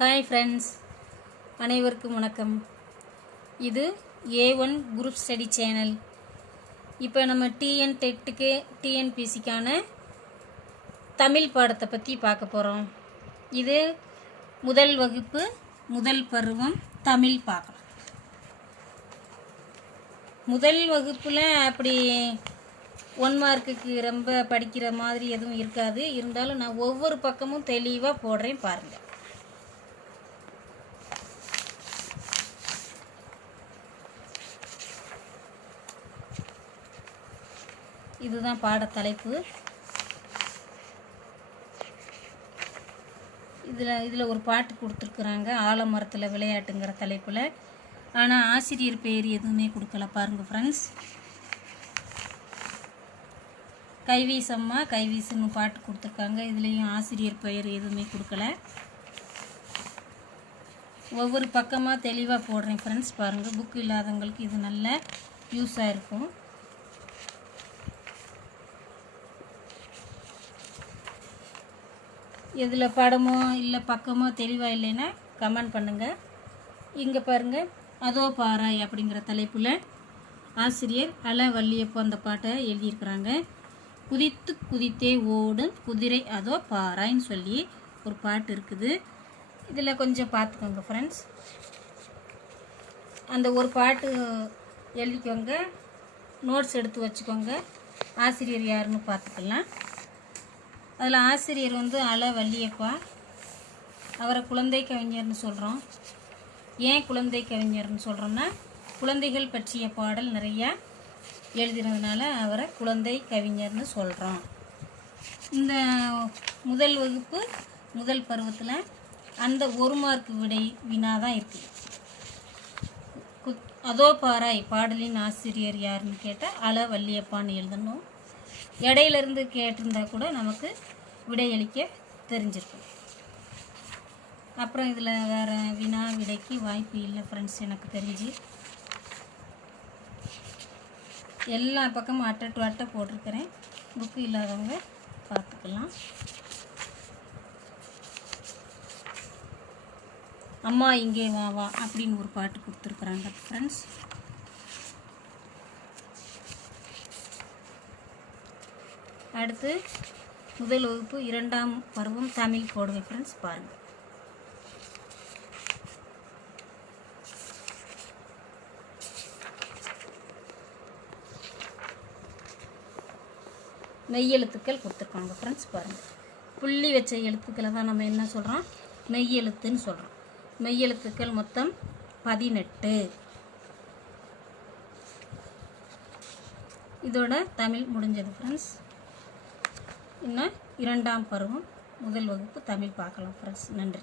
Hi friends, அனைவருக்கும் வணக்கம். இது A1 குரூப் ஸ்டடி சேனல். இப்போ நம்ம டெட்டுக்கு டிஎன்பிசிக்கான தமிழ் பாடத்தை பற்றி பார்க்க போகிறோம். இது முதல் வகுப்பு முதல் பருவம் தமிழ் பார்க்கலாம். முதல் வகுப்பில் அப்படி 1 மார்க்குக்கு ரொம்ப படிக்கிற மாதிரி எதுவும் இருக்காது. இருந்தாலும் நான் ஒவ்வொரு பக்கமும் தெளிவாக போடுறேன் பாருங்கள். இதுதான் பாடத்தலைப்பு. இதில் ஒரு பாட்டு கொடுத்துருக்குறாங்க, ஆலமரத்தில் விளையாட்டுங்கிற தலைப்பில். ஆனால் ஆசிரியர் பேர் எதுவுமே கொடுக்கல பாருங்கள் ஃப்ரெண்ட்ஸ். கைவீசம்மா கைவீசுன்னு பாட்டு கொடுத்துருக்காங்க. இதுலேயும் ஆசிரியர் பெயர் எதுவுமே கொடுக்கல. ஒவ்வொரு பக்கமாக தெளிவாக போடுறேன் ஃப்ரெண்ட்ஸ் பாருங்கள். புக்கு இல்லாதவங்களுக்கு இது நல்ல யூஸாக இருக்கும். இதில் படமோ இல்லை பக்கமோ தெளிவாக இல்லைன்னா கமெண்ட் பண்ணுங்கள். இங்கே பாருங்கள், அதோ பாராய் அப்படிங்கிற தலைப்பில் ஆசிரியர் அல வள்ளியப்போ அந்த பாட்டை எழுதியிருக்கிறாங்க. குதித்து குதித்தே ஓடும் குதிரை அதோ பாராய்ன்னு சொல்லி ஒரு பாட்டு இருக்குது. இதில் கொஞ்சம் பார்த்துக்கோங்க ஃப்ரெண்ட்ஸ். அந்த ஒரு பாட்டு எழுதிக்கோங்க, நோட்ஸ் எடுத்து வச்சுக்கோங்க. ஆசிரியர் யாருன்னு பார்த்துக்கலாம். அதில் ஆசிரியர் அல வள்ளியப்பா. அவரை குழந்தை கவிஞர்னு சொல்கிறோம். ஏன் குழந்தை கவிஞர்னு சொல்கிறோன்னா, குழந்தைகள் பற்றிய பாடல் நிறையா எழுதினதுனால அவரை குழந்தை கவிஞர்னு சொல்கிறோம். இந்த முதல் வகுப்பு முதல் பருவத்தில் அந்த 1 மார்க் விடை வினா தான் இருக்குது. அதோ பாராய் பாடலின் ஆசிரியர் யாருன்னு கேட்டால் அல வள்ளியப்பான்னு எழுதணும். இடையிலேருந்து கேட்டிருந்தா கூட நமக்கு விடையளிக்க தெரிஞ்சிருக்கும். அப்புறம் இதில் வேறு வினா விடைக்கு வாய்ப்பு இல்லை ஃப்ரெண்ட்ஸ் எனக்கு தெரிஞ்சு. எல்லா பக்கமும் அட்டை டு அட்டை போட்டிருக்கிறேன். புக்கு இல்லாதவங்க பார்த்துக்கலாம். அம்மா இங்கே வா வா அப்படின்னு ஒரு பாட்டு கொடுத்துருக்குறாங்க ஃப்ரெண்ட்ஸ். அடுத்து முதல் வகுப்பு 2ஆம் பருவம் தமிழ் போடுவேன் ஃப்ரெண்ட்ஸ் பாருங்கள். மெய்யெழுத்துக்கள் கொடுத்துருக்காங்க ஃப்ரெண்ட்ஸ் பாருங்கள். புள்ளி வச்ச எழுத்துக்களை தான் நம்ம என்ன சொல்கிறோம், மெய்யெழுத்துன்னு சொல்கிறோம். மெய்யெழுத்துக்கள் மொத்தம் 18. இதோட தமிழ் முடிஞ்சது ஃப்ரெண்ட்ஸ். இன்னும் 2ஆம் பருவம் முதல் வகுப்பு தமிழ் பார்க்கலாம் ஃப்ரெண்ட்ஸ். நன்றி.